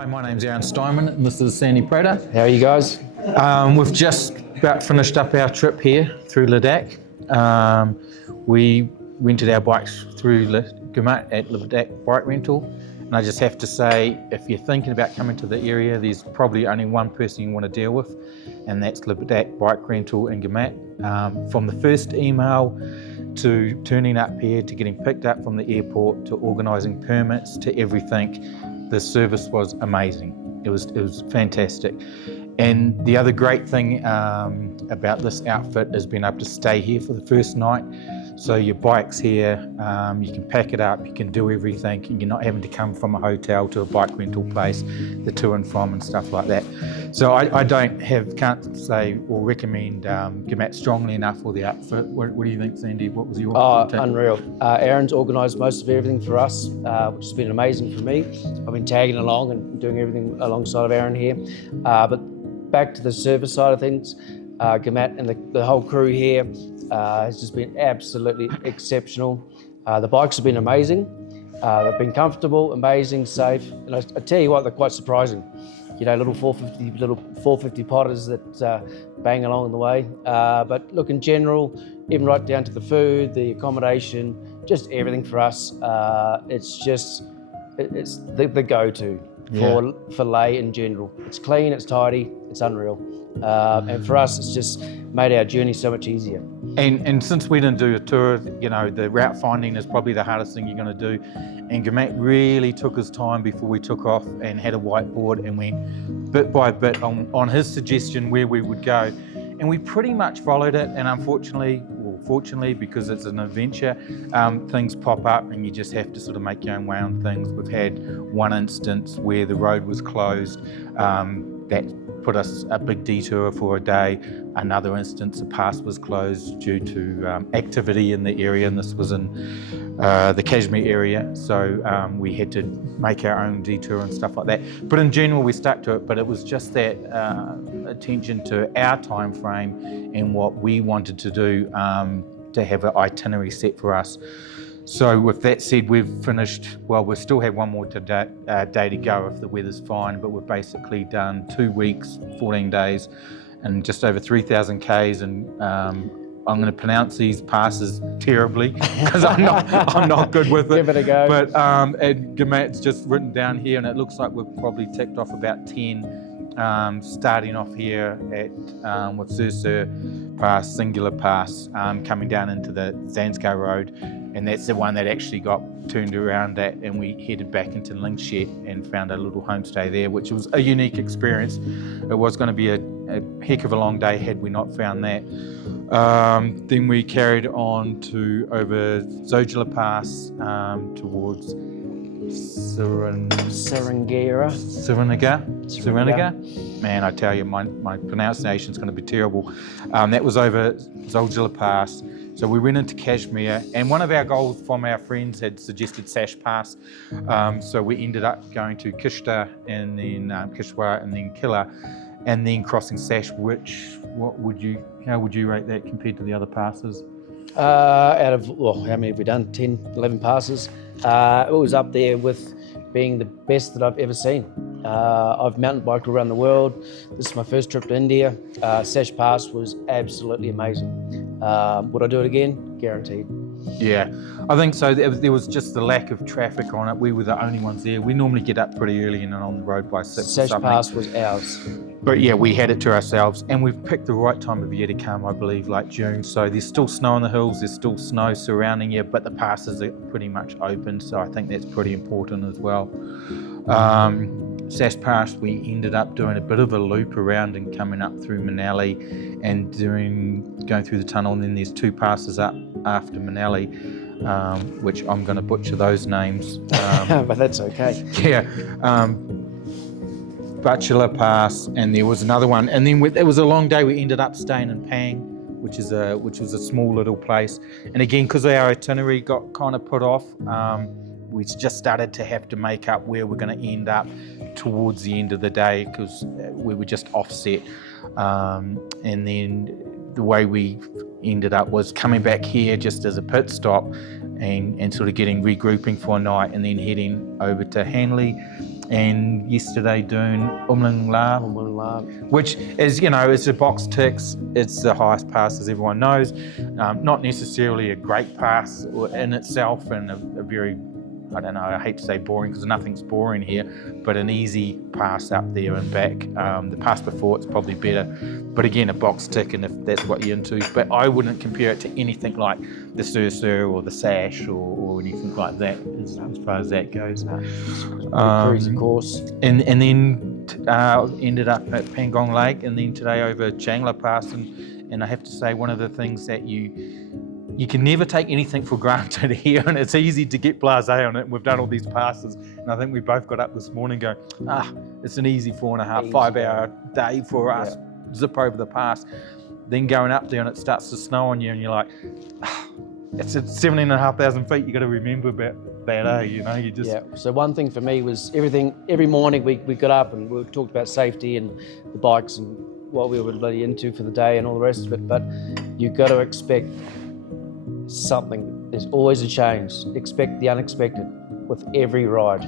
Hi, my name's Aaron Steinman and this is Sandy Prater. How are you guys? We've just about finished up our trip here through Ladakh. We rented our bikes through Gurmat at Ladakh Bike Rental. And I just have to say, if you're thinking about coming to the area, there's probably only one person you want to deal with, and that's Ladakh Bike Rental in Gurmat. From the first email to turning up here, to getting picked up from the airport, to organising permits, to everything, the service was amazing. It was fantastic. And the other great thing about this outfit is being able to stay here for the first night. So your bike's here, you can pack it up, you can do everything, and you're not having to come from a hotel to a bike rental place, the to and from and stuff like that. So I can't say or recommend Gurmat strongly enough for the outfit. What do you think, Sandy? What was your take? Unreal. Aaron's organised most of everything for us, which has been amazing for me. I've been tagging along and doing everything alongside of Aaron here. But back to the service side of things, Gurmat and the whole crew here has just been absolutely exceptional. The bikes have been amazing. They've been comfortable, amazing, safe, and I tell you what, they're quite surprising. You know, little 450 potters that bang along the way. But look, in general, even right down to the food, the accommodation, just everything for us. It's the go-to for lay in general. It's clean, it's tidy, it's unreal. And for us, it's just made our journey so much easier. And since we didn't do a tour, you know, the route finding is probably the hardest thing you're going to do. And Gurmat really took his time before we took off and had a whiteboard and went bit by bit on his suggestion where we would go. And we pretty much followed it. And unfortunately, or fortunately, because it's an adventure, things pop up and you just have to sort of make your own way on things. We've had one instance where the road was closed. That put us a big detour for a day. Another instance, the pass was closed due to activity in the area, and this was in the Kashmir area, so we had to make our own detour and stuff like that. But in general, we stuck to it, but it was just that attention to our time frame and what we wanted to do to have an itinerary set for us. So with that said, we've finished, well, we still have one more day to go if the weather's fine, but we've basically done 2 weeks, 14 days, and just over 3,000 Ks, and I'm going to pronounce these passes terribly because I'm not good with it. Give it a go. But Gurmat's just written down here, and it looks like we've probably ticked off about 10, starting off here at with Sach Pass, Singular Pass, coming down into the Zanskar Road. And that's the one that actually got turned around at, and we headed back into Lingshet and found a little homestay there, which was a unique experience. It was going to be a heck of a long day had we not found that. Then we carried on to over Zojala Pass towards Sereniga. Man, I tell you, my pronunciation is going to be terrible. That was over Zojala Pass. So we went into Kashmir, and one of our goals from our friends had suggested Sach Pass. So we ended up going to Kishta and then Kishwar and then Killa, and then crossing Sach. How would you rate that compared to the other passes? Out of, how many have we done? 10, 11 passes. It was up there with being the best that I've ever seen. I've mountain biked around the world. This is my first trip to India. Sach Pass was absolutely amazing. Would I do it again? Guaranteed. Yeah, I think so. There was just the lack of traffic on it. We were the only ones there. We normally get up pretty early and on the road by 6 or something. Sach Pass was ours. But yeah, we had it to ourselves, and we've picked the right time of year to come, I believe, like June. So there's still snow on the hills, there's still snow surrounding you, but the passes are pretty much open. So I think that's pretty important as well. Sach Pass, we ended up doing a bit of a loop around and coming up through Manali and going through the tunnel, and then there's 2 passes up after Manali, which I'm going to butcher those names. But that's okay. Yeah. Bachelor Pass, and there was another one, and then it was a long day. We ended up staying in Pang, which was a small little place. And again, because our itinerary got kind of put off, we just started to have to make up where we're going to end up towards the end of the day, because we were just offset. And then the way we ended up was coming back here just as a pit stop and sort of regrouping for a night, and then heading over to Hanley and yesterday doing La, which is, it's a box ticks. It's the highest pass, as everyone knows. Not necessarily a great pass in itself, and a very, I don't know, I hate to say boring because nothing's boring here, but an easy pass up there and back. The pass before it's probably better, but again, a box tick, and if that's what you're into. But I wouldn't compare it to anything like the Sir or the Sach or anything like that as far as that goes. Cruisy course. And then ended up at Pangi Lake, and then today over Changla Pass, and I have to say, one of the things that you can never take anything for granted here, and it's easy to get blasé on it. We've done all these passes, and I think we both got up this morning going, it's an easy 4.5, 5 hour day for us, zip over the pass. Then going up there and it starts to snow on you, and you're like, it's at 17,500 feet, you got to remember about that, you just... Yeah, so one thing for me was every morning we got up and we talked about safety and the bikes and what we were bloody into for the day and all the rest of it, but you've got to expect something. There's always a change. Expect the unexpected with every ride.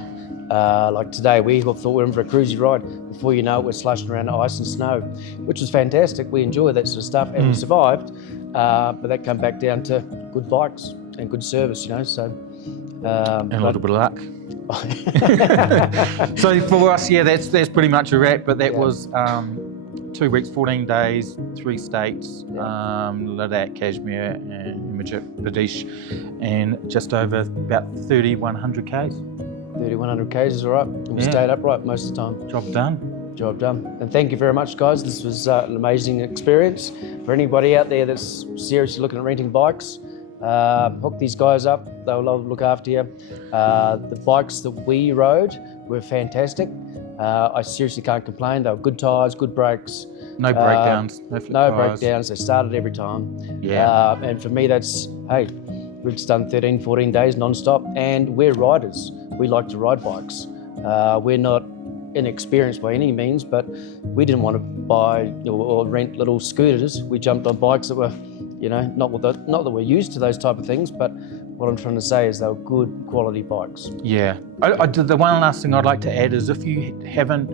Like today, we thought we were in for a cruisy ride. Before you know it, we're slushing around ice and snow, which was fantastic. We enjoyed that sort of stuff, and we survived. But that come back down to good bikes and good service, so... and a little bit of luck. So for us, that's pretty much a wrap, but that was 2 weeks, 14 days, 3 states, Ladakh, Kashmir and Himalayan Pradesh, and just over about 3,100 Ks. 3,100 Ks is all right. And we stayed upright most of the time. Job done. Job done. And thank you very much, guys. This was an amazing experience. For anybody out there that's seriously looking at renting bikes, hook these guys up. They'll look after you. The bikes that we rode were fantastic. I seriously can't complain. They were good tyres, good brakes. No breakdowns. No breakdowns. They started every time. Yeah. And for me, that's, we've just done 13, 14 days non-stop, and we're riders. We like to ride bikes. We're not inexperienced by any means, but we didn't want to buy or rent little scooters. We jumped on bikes that were, not that we're used to those type of things, but what I'm trying to say is they were good quality bikes. Yeah. The one last thing I'd like to add is, if you haven't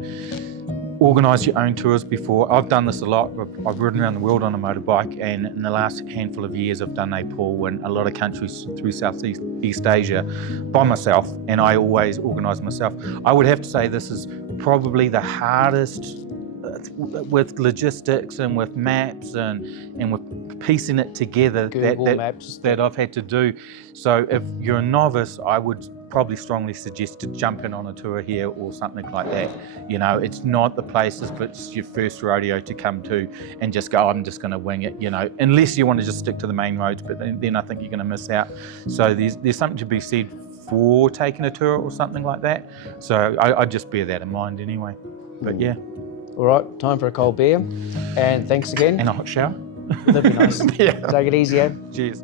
organised your own tours before, I've done this a lot. I've ridden around the world on a motorbike, and in the last handful of years I've done Nepal and a lot of countries through Southeast Asia by myself, and I always organise myself. I would have to say this is probably the hardest with logistics and with maps and with piecing it together that I've had to do. So if you're a novice, I would probably strongly suggest to jump in on a tour here or something like that. It's not the places, but it's your first rodeo to come to and just go, I'm just going to wing it, unless you want to just stick to the main roads, but then I think you're going to miss out. So there's something to be said for taking a tour or something like that. So I'd just bear that in mind anyway. But yeah. All right, time for a cold beer, and thanks again. And a hot shower. That'd be nice. Yeah. Take it easy, Cheers.